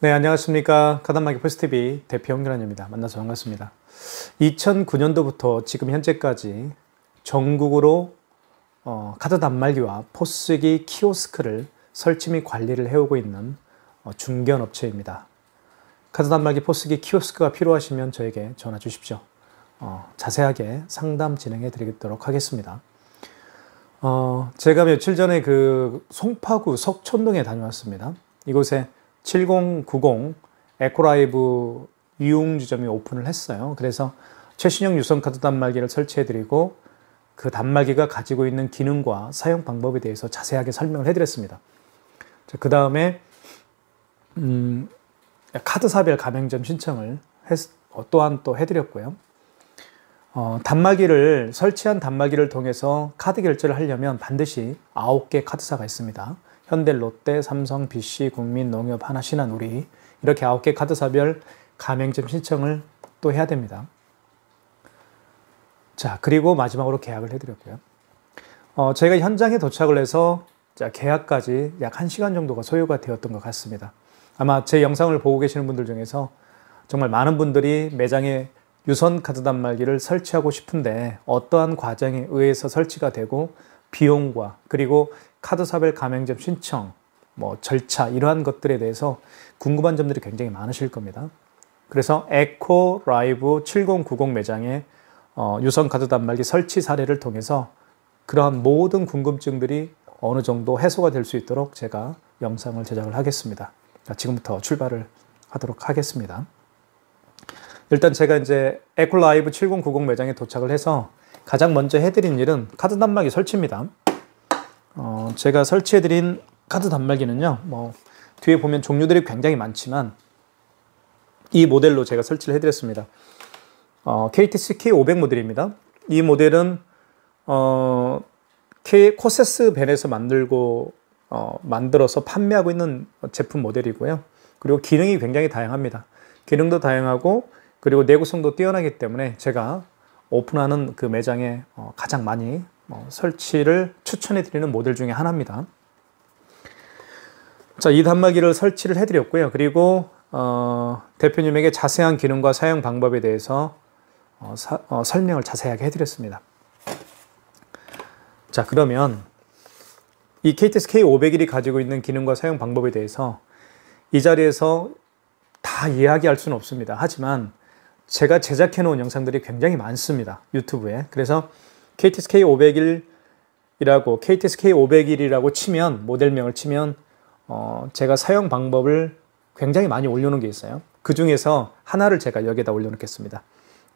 네, 안녕하십니까. 카드단말기 포스TV 대표 홍준환입니다. 만나서 반갑습니다. 2009년도부터 지금 현재까지 전국으로 카드 단말기와 포스기 키오스크를 설치 및 관리를 해오고 있는 중견업체입니다. 카드 단말기 포스기 키오스크가 필요하시면 저에게 전화 주십시오. 자세하게 상담 진행해 드리도록 하겠습니다. 제가 며칠 전에 그 송파구 석촌동에 다녀왔습니다. 이곳에 7090 에코라이브 유흥주점이 오픈을 했어요. 그래서 최신형 유선 카드 단말기를 설치해 드리고 그 단말기가 가지고 있는 기능과 사용 방법에 대해서 자세하게 설명을 해드렸습니다. 그 다음에 카드사별 가맹점 신청을 또한 또 해드렸고요. 단말기를 설치한 단말기를 통해서 카드 결제를 하려면 반드시 9개 카드사가 있습니다. 현대, 롯데, 삼성, BC, 국민, 농협, 하나, 신한, 우리 이렇게 9개 카드사별 가맹점 신청을 또 해야 됩니다. 자, 그리고 마지막으로 계약을 해드렸고요. 저희가 현장에 도착을 해서 계약까지 약 1시간 정도가 소요가 되었던 것 같습니다. 아마 제 영상을 보고 계시는 분들 중에서 정말 많은 분들이 매장에 유선 카드 단말기를 설치하고 싶은데 어떠한 과정에 의해서 설치가 되고 비용과 그리고 카드사별 가맹점 신청, 절차 이러한 것들에 대해서 궁금한 점들이 굉장히 많으실 겁니다. 그래서 에코라이브 7090 매장의 유선 카드 단말기 설치 사례를 통해서 그러한 모든 궁금증들이 어느 정도 해소가 될 수 있도록 제가 영상을 제작을 하겠습니다. 지금부터 출발을 하도록 하겠습니다. 일단 제가 이제 에코라이브 7090 매장에 도착을 해서 가장 먼저 해드린 일은 카드 단말기 설치입니다. 제가 설치해드린 카드 단말기는요, 뒤에 보면 종류들이 굉장히 많지만 이 모델로 제가 설치를 해드렸습니다. KTC K500 모델입니다. 이 모델은 코세스 벤에서 만들어서 판매하고 있는 제품 모델이고요. 그리고 기능이 굉장히 다양합니다. 기능도 다양하고 그리고 내구성도 뛰어나기 때문에 제가 오픈하는 그 매장에 가장 많이 설치를 추천해 드리는 모델 중에 하나입니다. 자, 이 단말기를 설치를 해 드렸고요. 그리고 대표님에게 자세한 기능과 사용 방법에 대해서 설명을 자세하게 해 드렸습니다. 자, 그러면 이 KTS K501이 가지고 있는 기능과 사용 방법에 대해서 이 자리에서 다 이야기할 수는 없습니다. 하지만 제가 제작해 놓은 영상들이 굉장히 많습니다. 유튜브에. 그래서 KTS K501이라고 치면, 모델명을 치면 제가 사용 방법을 굉장히 많이 올려놓은 게 있어요. 그 중에서 하나를 제가 여기에다 올려놓겠습니다.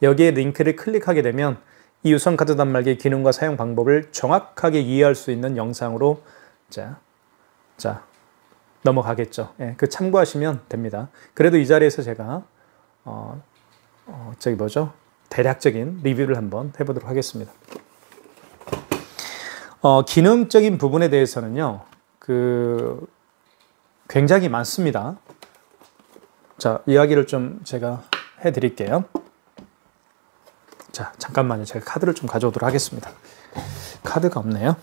여기에 링크를 클릭하게 되면 이 유선 카드 단말기 기능과 사용 방법을 정확하게 이해할 수 있는 영상으로 자 넘어가겠죠. 예, 그 참고하시면 됩니다. 그래도 이 자리에서 제가 대략적인 리뷰를 한번 해보도록 하겠습니다. 기능적인 부분에 대해서는요, 굉장히 많습니다. 자, 이야기를 좀 제가 해드릴게요. 자, 잠깐만요. 제가 카드를 좀 가져오도록 하겠습니다. 카드가 없네요.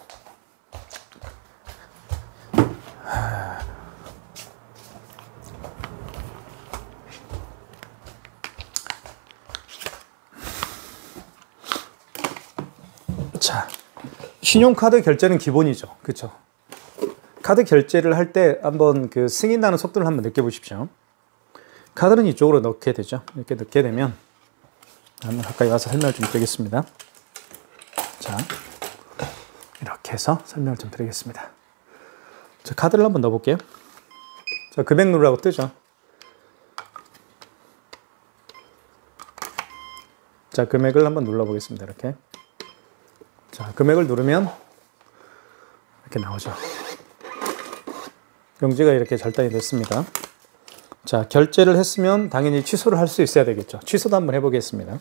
자, 신용카드 결제는 기본이죠. 그렇죠? 카드 결제를 할 때 한번 그 승인 나는 속도를 한번 느껴보십시오. 카드는 이쪽으로 넣게 되죠. 이렇게 넣게 되면 한번 가까이 와서 설명을 좀 드리겠습니다. 자, 이렇게 해서 설명을 좀 드리겠습니다. 자, 카드를 한번 넣어볼게요. 자, 금액 누르라고 뜨죠. 자, 금액을 한번 눌러보겠습니다. 이렇게. 자, 금액을 누르면 이렇게 나오죠. 용지가 이렇게 절단이 됐습니다. 자, 결제를 했으면 당연히 취소를 할 수 있어야 되겠죠. 취소도 한번 해보겠습니다.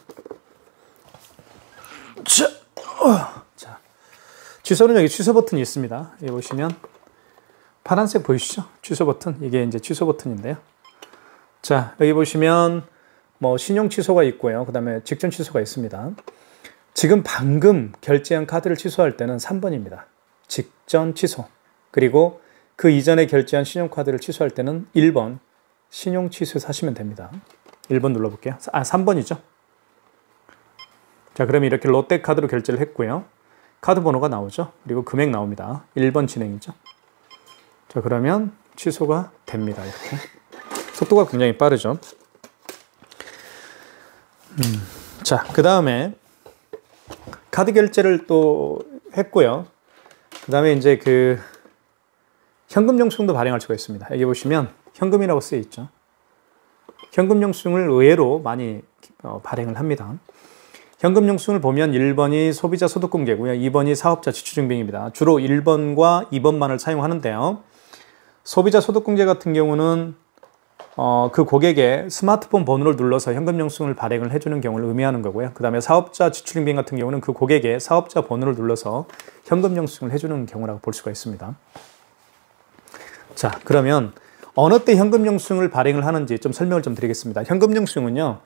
자, 취소는 여기 취소 버튼이 있습니다. 여기 보시면 파란색 보이시죠? 취소 버튼. 이게 이제 취소 버튼인데요. 자, 여기 보시면 뭐 신용 취소가 있고요. 그 다음에 직전 취소가 있습니다. 지금 방금 결제한 카드를 취소할 때는 3번입니다. 직전 취소. 그리고 그 이전에 결제한 신용카드를 취소할 때는 1번 신용 취소해서 하시면 됩니다. 1번 눌러볼게요. 3번이죠. 자, 그러면 이렇게 롯데카드로 결제를 했고요. 카드 번호가 나오죠. 그리고 금액 나옵니다. 1번 진행이죠. 자, 그러면 취소가 됩니다. 이렇게. 속도가 굉장히 빠르죠. 자, 그 다음에 카드 결제를 또 했고요. 그 다음에 이제 그 현금 영수증도 발행할 수가 있습니다. 여기 보시면 현금이라고 쓰여 있죠. 현금 영수증을 의외로 많이 발행을 합니다. 현금 영수증을 보면 1번이 소비자 소득 공개고요. 2번이 사업자 지출 증빙입니다. 주로 1번과 2번만을 사용하는데요. 소비자 소득 공개 같은 경우는 그 고객의 스마트폰 번호를 눌러서 현금 영수증을 발행을 해주는 경우를 의미하는 거고요. 그 다음에 사업자 지출 증빙 같은 경우는 그 고객의 사업자 번호를 눌러서 현금 영수증을 해주는 경우라고 볼 수가 있습니다. 자, 그러면 어느 때 현금 영수증을 발행을 하는지 좀 설명을 좀 드리겠습니다. 현금 영수증은요,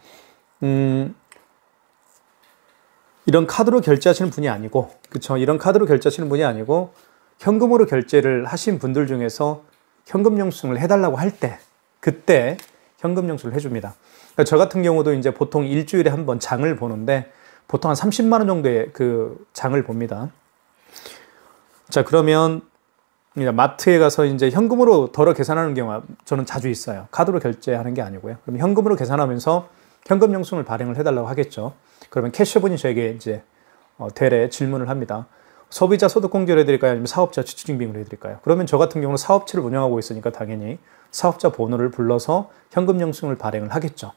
이런 카드로 결제하시는 분이 아니고, 그쵸? 이런 카드로 결제하시는 분이 아니고, 현금으로 결제를 하신 분들 중에서 현금 영수증을 해달라고 할 때, 그때 현금 영수증을 해줍니다. 그러니까 저 같은 경우도 이제 보통 일주일에 한 번 장을 보는데, 보통 한 30만 원 정도의 그 장을 봅니다. 자, 그러면 마트에 가서 이제 현금으로 덜어 계산하는 경우가 저는 자주 있어요. 카드로 결제하는 게 아니고요. 그럼 현금으로 계산하면서 현금 영수증을 발행을 해달라고 하겠죠. 그러면 캐셔분이 저에게 이제 대래 질문을 합니다. 소비자 소득 공개를 해드릴까요? 아니면 사업자 지출 증빙을 해드릴까요? 그러면 저 같은 경우는 사업체를 운영하고 있으니까 당연히 사업자 번호를 불러서 현금 영수증을 발행을 하겠죠.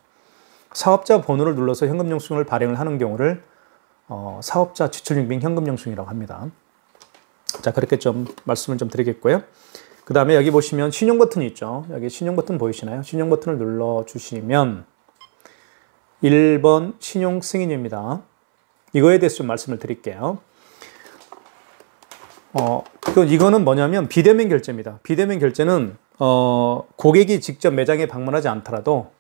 사업자 번호를 눌러서 현금 영수증을 발행을 하는 경우를 사업자 지출 증빙 현금 영수증이라고 합니다. 자, 그렇게 좀 말씀을 좀 드리겠고요. 그 다음에 여기 보시면 신용 버튼이 있죠. 여기 신용 버튼 보이시나요? 신용 버튼을 눌러주시면 1번 신용 승인입니다. 이거에 대해서 좀 말씀을 드릴게요. 이거는 뭐냐면 비대면 결제입니다. 비대면 결제는 고객이 직접 매장에 방문하지 않더라도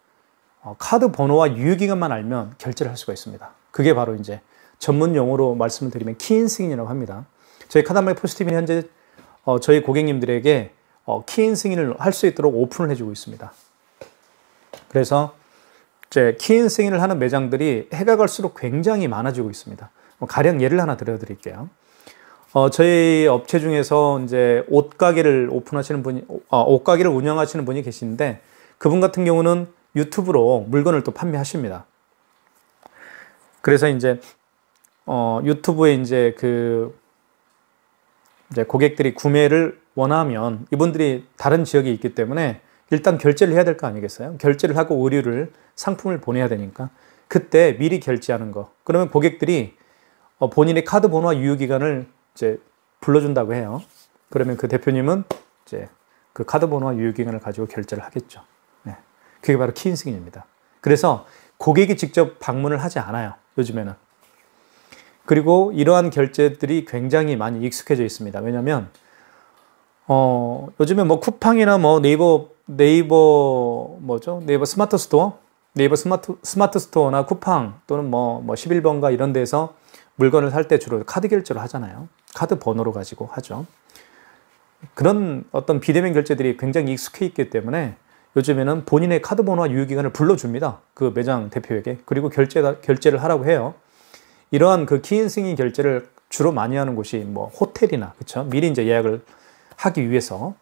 카드 번호와 유효기간만 알면 결제를 할 수가 있습니다. 그게 바로 이제 전문 용어로 말씀을 드리면 키인 승인이라고 합니다. 저희 카드마켓 포스티비는 현재 저희 고객님들에게 키인 승인을 할 수 있도록 오픈을 해주고 있습니다. 그래서 이제 키인 승인을 하는 매장들이 해가 갈수록 굉장히 많아지고 있습니다. 가령 예를 하나 들어드릴게요. 저희 업체 중에서 이제 옷가게를 오픈하시는 분이, 옷가게를 운영하시는 분이 계신데 그분 같은 경우는 유튜브로 물건을 또 판매하십니다. 그래서 이제 유튜브에 이제 이제 고객들이 구매를 원하면 이분들이 다른 지역에 있기 때문에 일단 결제를 해야 될 거 아니겠어요? 결제를 하고 의류를 상품을 보내야 되니까 그때 미리 결제하는 거. 그러면 고객들이 본인의 카드 번호와 유효기간을 이제 불러준다고 해요. 그러면 그 대표님은 이제 그 카드 번호와 유효기간을 가지고 결제를 하겠죠. 네. 그게 바로 키인 승인입니다. 그래서 고객이 직접 방문을 하지 않아요. 요즘에는. 그리고 이러한 결제들이 굉장히 많이 익숙해져 있습니다. 왜냐하면 요즘에 뭐 쿠팡이나 뭐 네이버 뭐죠? 네이버 스마트 스토어, 네이버 스마트 스토어나 쿠팡 또는 뭐 11번가 이런 데서 물건을 살 때 주로 카드 결제를 하잖아요. 카드 번호로 가지고 하죠. 그런 어떤 비대면 결제들이 굉장히 익숙해 있기 때문에 요즘에는 본인의 카드 번호와 유효기간을 불러줍니다. 그 매장 대표에게. 그리고 결제를 하라고 해요. 이러한 그 키인 승인 결제를 주로 많이 하는 곳이 뭐 호텔이나, 그쵸? 미리 이제 예약을 하기 위해서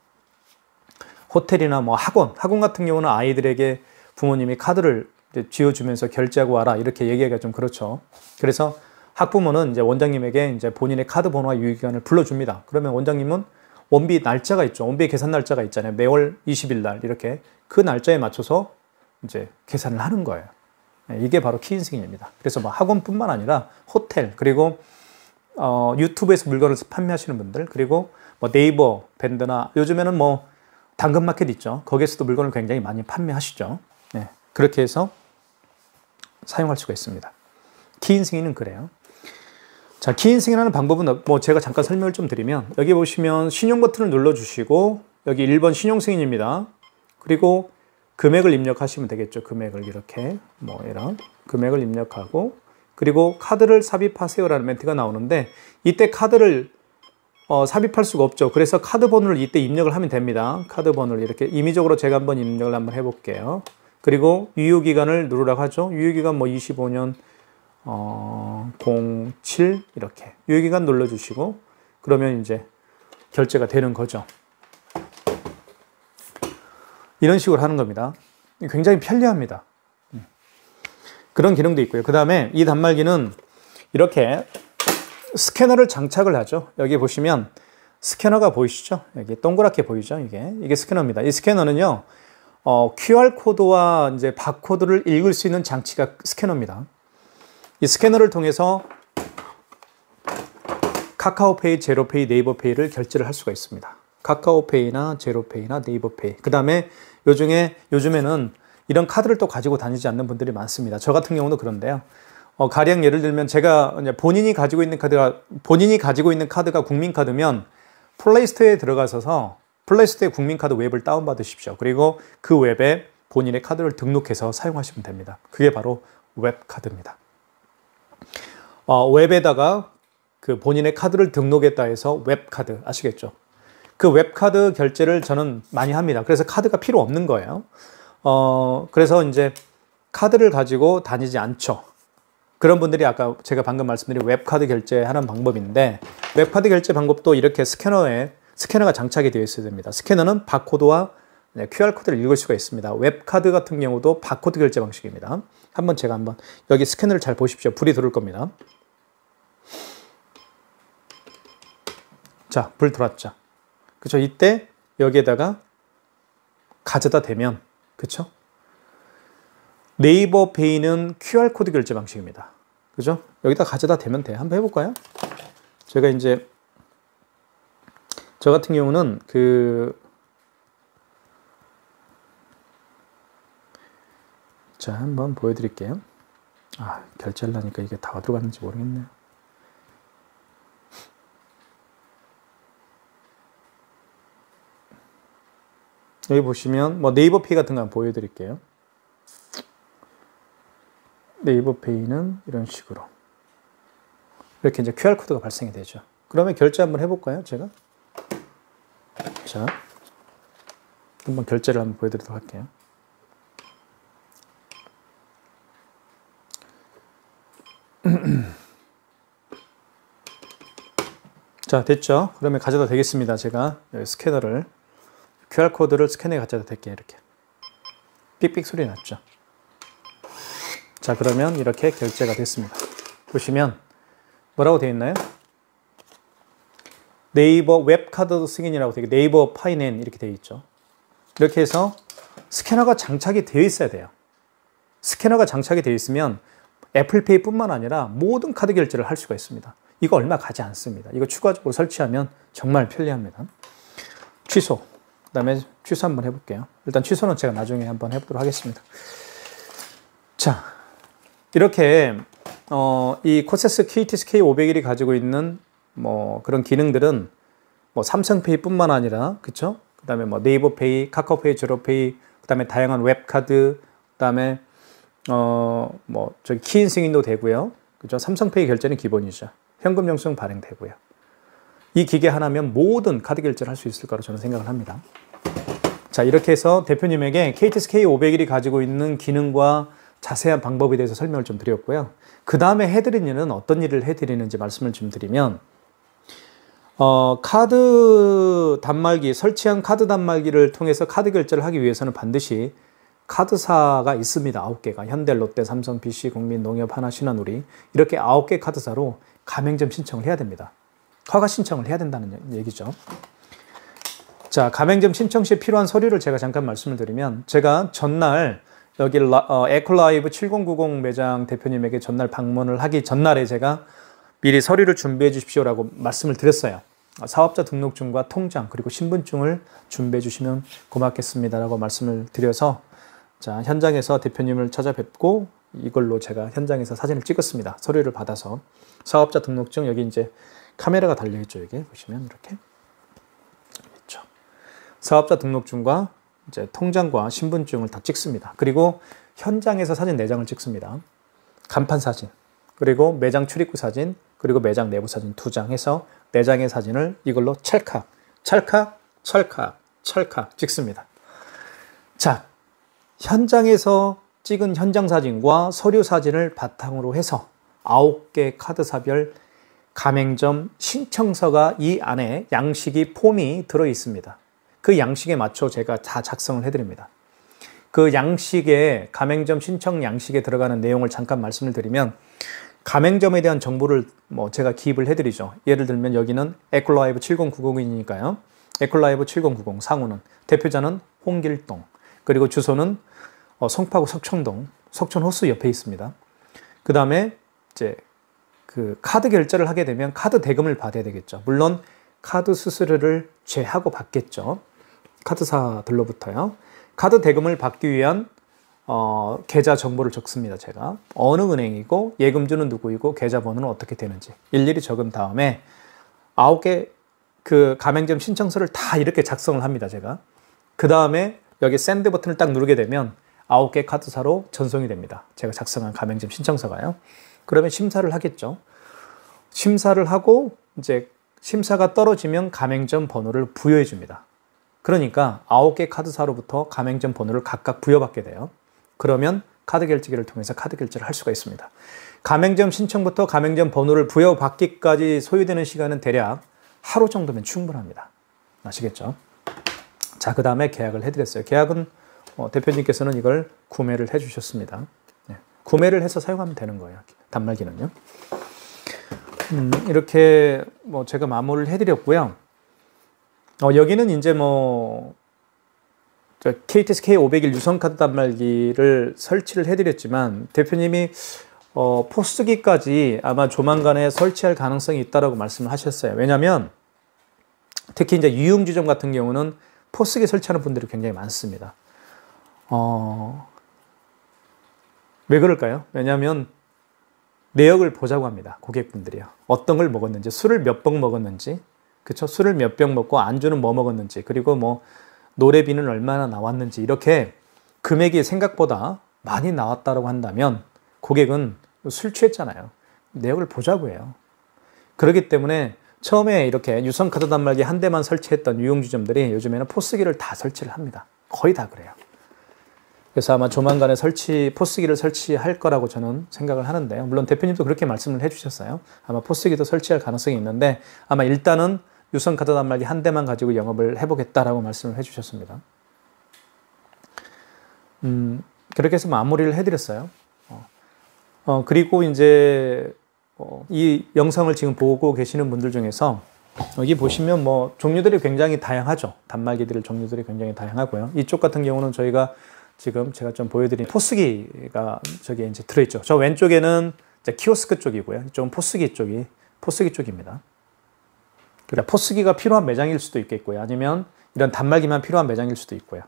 호텔이나 뭐 학원 같은 경우는 아이들에게 부모님이 카드를 쥐어주면서 결제하고 와라 이렇게 얘기하기가 좀 그렇죠. 그래서 학부모는 이제 원장님에게 이제 본인의 카드 번호와 유효기간을 불러줍니다. 그러면 원장님은 원비 날짜가 있죠. 원비 계산 날짜가 있잖아요. 매월 20일 날 이렇게 그 날짜에 맞춰서 이제 계산을 하는 거예요. 이게 바로 키인 승인입니다. 그래서 뭐 학원뿐만 아니라 호텔 그리고 유튜브에서 물건을 판매하시는 분들 그리고 뭐 네이버 밴드나 요즘에는 뭐 당근마켓 있죠. 거기에서도 물건을 굉장히 많이 판매하시죠. 네, 그렇게 해서 사용할 수가 있습니다. 키인 승인은 그래요. 자, 키인 승인하는 방법은 뭐 제가 잠깐 설명을 좀 드리면 여기 보시면 신용 버튼을 눌러주시고 여기 1번 신용 승인입니다. 그리고 금액을 입력하시면 되겠죠. 금액을 이렇게 뭐 이런 금액을 입력하고 그리고 카드를 삽입하세요라는 멘트가 나오는데 이때 카드를 삽입할 수가 없죠. 그래서 카드 번호를 이때 입력을 하면 됩니다. 카드 번호를 이렇게 임의적으로 제가 한번 입력을 한번 해볼게요. 그리고 유효기간을 누르라고 하죠. 유효기간 뭐 25년 07 이렇게 유효기간 눌러주시고 그러면 이제 결제가 되는 거죠. 이런 식으로 하는 겁니다. 굉장히 편리합니다. 그런 기능도 있고요. 그 다음에 이 단말기는 이렇게 스캐너를 장착을 하죠. 여기 보시면 스캐너가 보이시죠? 여기 동그랗게 보이죠? 이게 스캐너입니다. 이 스캐너는요, QR코드와 이제 바코드를 읽을 수 있는 장치가 스캐너입니다. 이 스캐너를 통해서 카카오페이, 제로페이, 네이버페이를 결제를 할 수가 있습니다. 카카오페이나 제로페이나 네이버페이. 그 다음에 요즘에는 이런 카드를 또 가지고 다니지 않는 분들이 많습니다. 저 같은 경우도 그런데요. 가령 예를 들면 제가 이제 본인이 가지고 있는 카드가 국민카드면 플레이스토어에 들어가셔서 플레이스토어에 국민카드 웹을 다운받으십시오. 그리고 그 웹에 본인의 카드를 등록해서 사용하시면 됩니다. 그게 바로 웹카드입니다. 웹에다가 그 본인의 카드를 등록했다 해서 웹카드 아시겠죠? 그 웹카드 결제를 저는 많이 합니다. 그래서 카드가 필요 없는 거예요. 그래서 이제 카드를 가지고 다니지 않죠. 그런 분들이 아까 제가 방금 말씀드린 웹카드 결제하는 방법인데 웹카드 결제 방법도 이렇게 스캐너가 장착이 되어 있어야 됩니다. 스캐너는 바코드와 QR코드를 읽을 수가 있습니다. 웹카드 같은 경우도 바코드 결제 방식입니다. 제가 한번 여기 스캐너를 잘 보십시오. 불이 들어올 겁니다. 자, 불 들어왔죠. 그렇죠? 이때 여기에다가 가져다 대면 그렇죠? 네이버페이는 QR코드 결제 방식입니다. 그죠? 여기다 가져다 대면 돼요. 한번 해볼까요? 제가 이제 저 같은 경우는 자, 한번 보여드릴게요. 결제를 하니까 이게 다 어디로 갔는지 모르겠네요. 여기 보시면 뭐 네이버페이 같은 거 한번 보여드릴게요. 네이버페이는 이런 식으로 이렇게 이제 QR코드가 발생이 되죠. 그러면 결제 한번 해볼까요? 제가 자, 한번 결제를 한번 보여드리도록 할게요. 자, 됐죠? 그러면 가져다 대겠습니다. 제가 여기 스캐너를 QR코드를 스캐너에 가져다 댈게요. 이렇게 삑삑 소리 났죠? 자, 그러면 이렇게 결제가 됐습니다. 보시면 뭐라고 되어 있나요? 네이버 웹카드 승인이라고 되게 네이버 파이넨 이렇게 되어 있죠. 이렇게 해서 스캐너가 장착이 되어 있어야 돼요. 스캐너가 장착이 되어 있으면 애플페이뿐만 아니라 모든 카드 결제를 할 수가 있습니다. 이거 얼마 가지 않습니다. 이거 추가적으로 설치하면 정말 편리합니다. 취소. 그 다음에 취소 한번 해볼게요. 일단 취소는 제가 나중에 한번 해보도록 하겠습니다. 자, 이렇게 이 코세스 KTS K501이 가지고 있는 뭐 그런 기능들은 뭐 삼성페이뿐만 아니라 그쵸? 그다음에 뭐 네이버페이, 카카오페이, 제로페이, 그다음에 다양한 웹카드, 그다음에 뭐 저기 키인 승인도 되고요. 그죠? 삼성페이 결제는 기본이죠. 현금 영수증 발행되고요. 이 기계 하나면 모든 카드 결제를 할 수 있을 거라고 저는 생각을 합니다. 자, 이렇게 해서 대표님에게 KTS K501이 가지고 있는 기능과 자세한 방법에 대해서 설명을 좀 드렸고요. 그 다음에 해드린 일은 어떤 일을 해드리는지 말씀을 좀 드리면 카드 단말기, 설치한 카드 단말기를 통해서 카드 결제를 하기 위해서는 반드시 카드사가 있습니다. 9개가. 현대, 롯데, 삼성, BC, 국민, 농협, 하나, 신한우리 이렇게 9개 카드사로 가맹점 신청을 해야 됩니다. 허가 신청을 해야 된다는 얘기죠. 자, 가맹점 신청 시에 필요한 서류를 제가 잠깐 말씀을 드리면 제가 전날 여기 에콜라이브 7090 매장 대표님에게 전날 방문을 하기 전날에 제가 미리 서류를 준비해 주십시오라고 말씀을 드렸어요. 사업자 등록증과 통장 그리고 신분증을 준비해 주시면 고맙겠습니다라고 말씀을 드려서 자, 현장에서 대표님을 찾아뵙고 이걸로 제가 현장에서 사진을 찍었습니다. 서류를 받아서 사업자 등록증 여기 이제 카메라가 달려 있죠. 여기 보시면 이렇게 있죠. 사업자 등록증과 이제 통장과 신분증을 다 찍습니다. 그리고 현장에서 사진 4장을 찍습니다. 간판 사진. 그리고 매장 출입구 사진, 그리고 매장 내부 사진 2장 해서 4장의 사진을 이걸로 찰칵, 찰칵, 찰칵, 찰칵 찍습니다. 자, 현장에서 찍은 현장 사진과 서류 사진을 바탕으로 해서 9개 카드사별 가맹점 신청서가 이 안에 양식이 폼이 들어 있습니다. 그 양식에 맞춰 제가 다 작성을 해드립니다. 그 양식에 가맹점 신청 양식에 들어가는 내용을 잠깐 말씀을 드리면 가맹점에 대한 정보를 제가 기입을 해드리죠. 예를 들면 여기는 에콜라이브 7090이니까요. 에콜라이브 7090 상호는 대표자는 홍길동, 그리고 주소는 송파구 석천동, 석천 호수 옆에 있습니다. 그 다음에 이제 그 카드 결제를 하게 되면 카드 대금을 받아야 되겠죠. 물론 카드 수수료를 제하고 받겠죠. 카드사들로부터요. 카드 대금을 받기 위한 계좌 정보를 적습니다. 제가 어느 은행이고 예금주는 누구이고 계좌번호는 어떻게 되는지 일일이 적은 다음에 9개 그 가맹점 신청서를 다 이렇게 작성을 합니다. 제가 그 다음에 여기 샌드 버튼을 딱 누르게 되면 9개 카드사로 전송이 됩니다. 제가 작성한 가맹점 신청서가요. 그러면 심사를 하겠죠. 심사를 하고 이제 심사가 떨어지면 가맹점 번호를 부여해 줍니다. 그러니까 9개 카드사로부터 가맹점 번호를 각각 부여받게 돼요. 그러면 카드 결제기를 통해서 카드 결제를 할 수가 있습니다. 가맹점 신청부터 가맹점 번호를 부여받기까지 소요되는 시간은 대략 하루 정도면 충분합니다. 아시겠죠? 자, 그 다음에 계약을 해드렸어요. 계약은 대표님께서는 이걸 구매를 해주셨습니다. 네, 구매를 해서 사용하면 되는 거예요. 단말기는요. 이렇게 제가 마무리를 해드렸고요. 여기는 이제 KTS K501 유선카드 단말기를 설치를 해드렸지만 대표님이 포스기까지 아마 조만간에 설치할 가능성이 있다라고 말씀을 하셨어요. 왜냐하면 특히 이제 유흥주점 같은 경우는 포스기 설치하는 분들이 굉장히 많습니다. 왜 그럴까요? 왜냐하면 내역을 보자고 합니다. 고객분들이요. 어떤 걸 먹었는지, 술을 몇 병 먹었는지, 그쵸? 술을 몇 병 먹고 안주는 뭐 먹었는지, 그리고 노래비는 얼마나 나왔는지 이렇게 금액이 생각보다 많이 나왔다고 한다면 고객은 술 취했잖아요. 내역을 보자고 해요. 그렇기 때문에 처음에 이렇게 유선카드 단말기 한 대만 설치했던 유흥주점들이 요즘에는 포스기를 다 설치를 합니다. 거의 다 그래요. 그래서 아마 조만간에 포스기를 설치할 거라고 저는 생각을 하는데요. 물론 대표님도 그렇게 말씀을 해주셨어요. 아마 포스기도 설치할 가능성이 있는데 아마 일단은 유선카드 단말기 한 대만 가지고 영업을 해보겠다라고 말씀을 해주셨습니다. 그렇게 해서 마무리를 해드렸어요. 그리고 이제 이 영상을 지금 보고 계시는 분들 중에서 여기 보시면 종류들이 굉장히 다양하죠. 단말기들 종류들이 굉장히 다양하고요. 이쪽 같은 경우는 저희가 지금 제가 좀 보여드린 포스기가 저기 이제 들어있죠. 저 왼쪽에는 이제 키오스크 쪽이고요. 이쪽은 포스기 쪽입니다. 그러니까 포스기가 필요한 매장일 수도 있겠고요. 아니면 이런 단말기만 필요한 매장일 수도 있고요.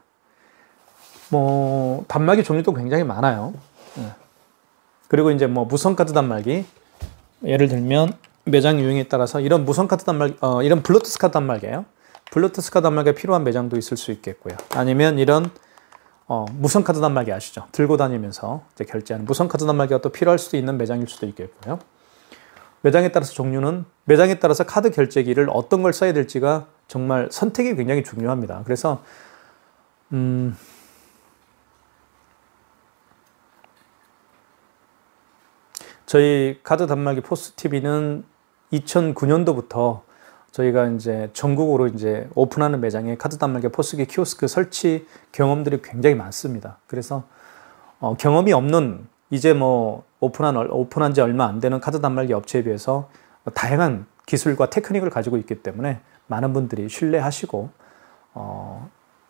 단말기 종류도 굉장히 많아요. 그리고 이제 무선카드 단말기, 예를 들면 매장 유형에 따라서 이런 무선카드 단말기, 이런 블루투스 카드 단말기예요. 블루투스 카드 단말기가 필요한 매장도 있을 수 있겠고요. 아니면 이런 무선카드 단말기 아시죠? 들고 다니면서 이제 결제하는 무선카드 단말기가 또 필요할 수도 있는 매장일 수도 있겠고요. 매장에 따라서 카드 결제기를 어떤 걸 써야 될지가 정말 선택이 굉장히 중요합니다. 그래서 저희 카드 단말기 포스TV는 2009년도부터 저희가 이제 전국으로 이제 오픈하는 매장에 카드 단말기 포스기 키오스크 설치 경험들이 굉장히 많습니다. 그래서 경험이 없는 이제 오픈한 지 얼마 안 되는 카드 단말기 업체에 비해서 다양한 기술과 테크닉을 가지고 있기 때문에 많은 분들이 신뢰하시고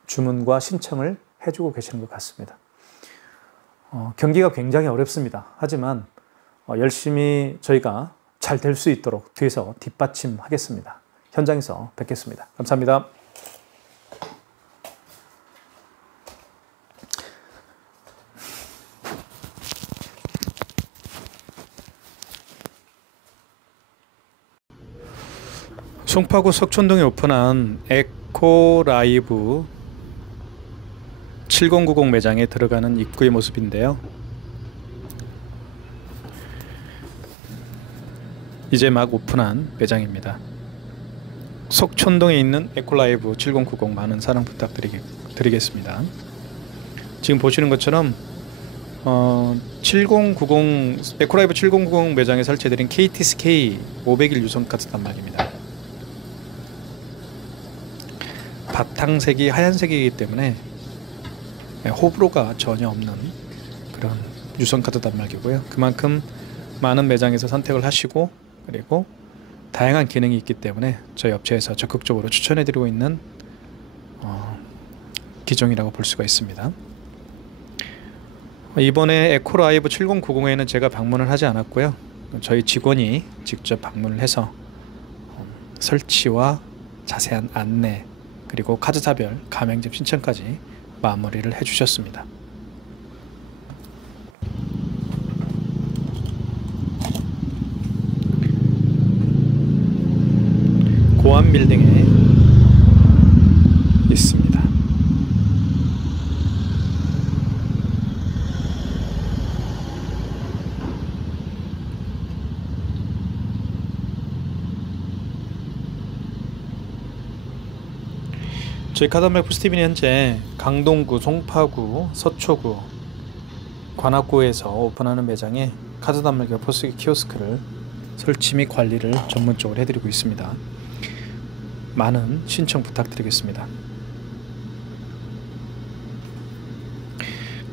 주문과 신청을 해주고 계시는 것 같습니다. 경기가 굉장히 어렵습니다. 하지만 열심히 저희가 잘 될 수 있도록 뒤에서 뒷받침하겠습니다. 현장에서 뵙겠습니다. 감사합니다. 송파구 석촌동에 오픈한 에코라이브 7090 매장에 들어가는 입구의 모습인데요. 이제 막 오픈한 매장입니다. 속촌동에 있는 에코라이브 7090 많은 사랑 부탁드리겠습니다. 지금 보시는 것처럼 7090 에코라이브 7090 매장에 설치해드린 KTSK 501 유선 카드 단말기입니다. 바탕색이 하얀색이기 때문에 호불호가 전혀 없는 그런 유선 카드 단말기고요. 그만큼 많은 매장에서 선택을 하시고 그리고 다양한 기능이 있기 때문에 저희 업체에서 적극적으로 추천해드리고 있는 기종이라고 볼 수가 있습니다. 이번에 에코라이브 7090에는 제가 방문을 하지 않았고요. 저희 직원이 직접 방문을 해서 설치와 자세한 안내 그리고 카드사별 가맹점 신청까지 마무리를 해주셨습니다. 고암 빌딩에 있습니다. 저희 카드단말기 포스TV는 현재 강동구, 송파구, 서초구, 관악구에서 오픈하는 매장에 카드단말기와 포스기 키오스크를 설치 및 관리를 전문적으로 해드리고 있습니다. 많은 신청 부탁드리겠습니다.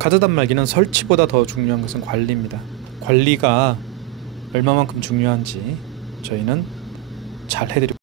카드 단말기는 설치보다 더 중요한 것은 관리입니다. 관리가 얼마만큼 중요한지 저희는 잘 해드리고